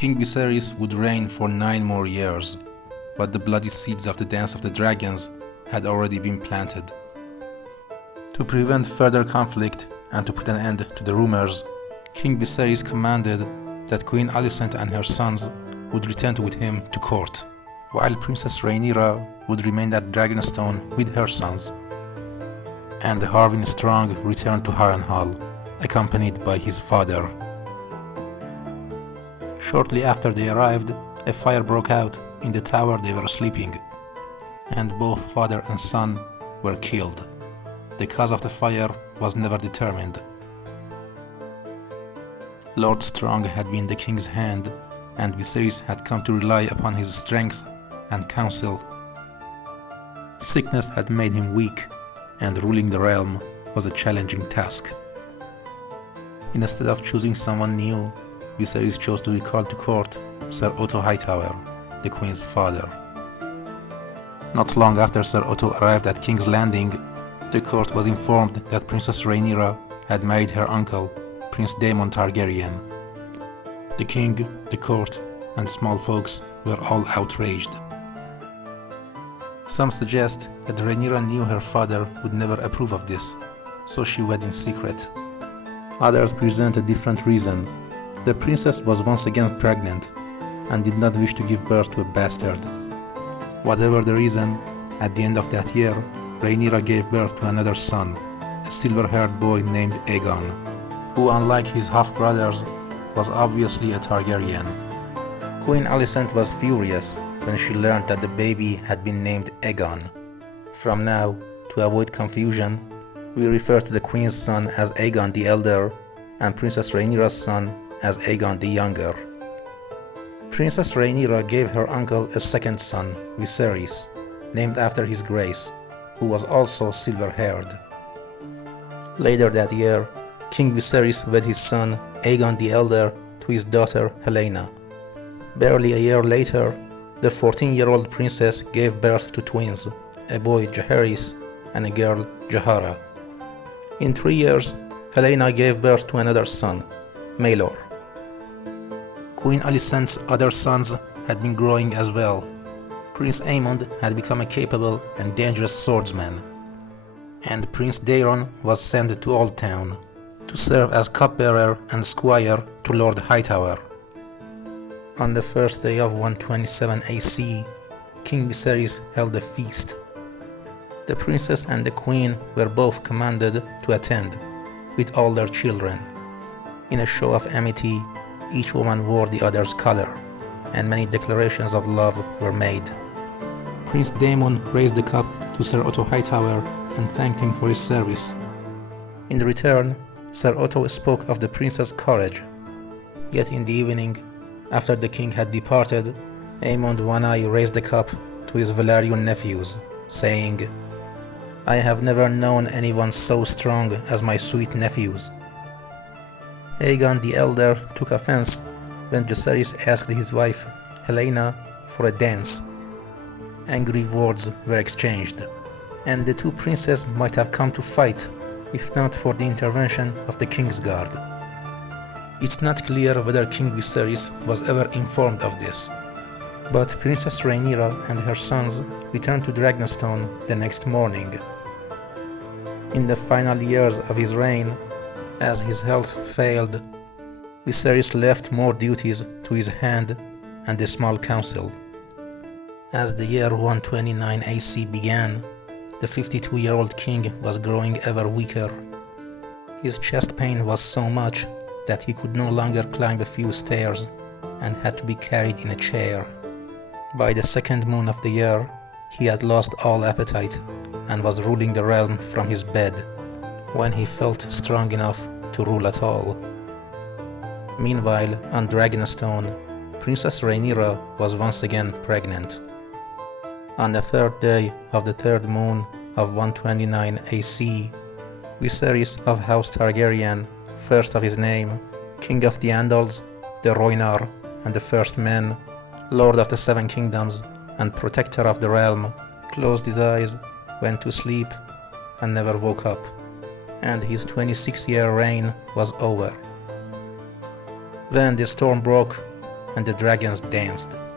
King Viserys would reign for 9 more years, but the bloody seeds of the Dance of the Dragons had already been planted. To prevent further conflict and to put an end to the rumors, King Viserys commanded that Queen Alicent and her sons would return with him to court, while Princess Rhaenyra would remain at Dragonstone with her sons. And Harwin Strong returned to Harrenhal, accompanied by his father. Shortly after they arrived, a fire broke out in the tower they were sleeping, and both father and son were killed. The cause of the fire was never determined. Lord Strong had been the king's hand, and Viserys had come to rely upon his strength and counsel. Sickness had made him weak, and ruling the realm was a challenging task. Instead of choosing someone new, Viserys chose to recall to court Sir Otto Hightower, the queen's father. Not long after Sir Otto arrived at King's Landing, the court was informed that Princess Rhaenyra had married her uncle, Prince Daemon Targaryen. The king, the court, and small folks were all outraged. Some suggest that Rhaenyra knew her father would never approve of this, so she wed in secret. Others present a different reason. The princess was once again pregnant and did not wish to give birth to a bastard. Whatever the reason, at the end of that year, Rhaenyra gave birth to another son, a silver-haired boy named Aegon, who, unlike his half-brothers, was obviously a Targaryen. Queen Alicent was furious when she learned that the baby had been named Aegon. From now, to avoid confusion, we refer to the queen's son as Aegon the Elder and Princess Rhaenyra's son as Aegon the Younger. Princess Rhaenyra gave her uncle a second son, Viserys, named after his grace, who was also silver-haired. Later that year, King Viserys wed his son, Aegon the Elder, to his daughter Helaena. Barely a year later, the 14-year-old princess gave birth to twins, a boy Jaehaerys and a girl Jaehaera. In 3 years, Helaena gave birth to another son, Maelor. Queen Alicent's other sons had been growing as well. Prince Aemond had become a capable and dangerous swordsman, and Prince Daeron was sent to Old Town to serve as cupbearer and squire to Lord Hightower. On the first day of 127 AC, King Viserys held a feast. The princess and the queen were both commanded to attend, with all their children. In a show of amity, each woman wore the other's color, and many declarations of love were made. Prince Daemon raised the cup to Sir Otto Hightower and thanked him for his service. In return, Sir Otto spoke of the princess' courage. Yet in the evening, after the king had departed, Aemond One Eye raised the cup to his Valyrian nephews, saying, "I have never known anyone so strong as my sweet nephews." Aegon the Elder took offense when Viserys asked his wife, Helaena, for a dance. Angry words were exchanged, and the two princes might have come to fight if not for the intervention of the King's Guard. It's not clear whether King Viserys was ever informed of this, but Princess Rhaenyra and her sons returned to Dragonstone the next morning. In the final years of his reign, as his health failed, Viserys left more duties to his hand and a small council. As the year 129 AC began, the 52-year-old king was growing ever weaker. His chest pain was so much that he could no longer climb a few stairs and had to be carried in a chair. By the second moon of the year, he had lost all appetite and was ruling the realm from his bed, when he felt strong enough to rule at all. Meanwhile, on Dragonstone, Princess Rhaenyra was once again pregnant. On the third day of the third moon of 129 AC, Viserys of House Targaryen, first of his name, King of the Andals, the Rhoynar, and the First Men, Lord of the Seven Kingdoms, and Protector of the Realm, closed his eyes, went to sleep, and never woke up, and his 26-year reign was over. Then the storm broke, and the dragons danced.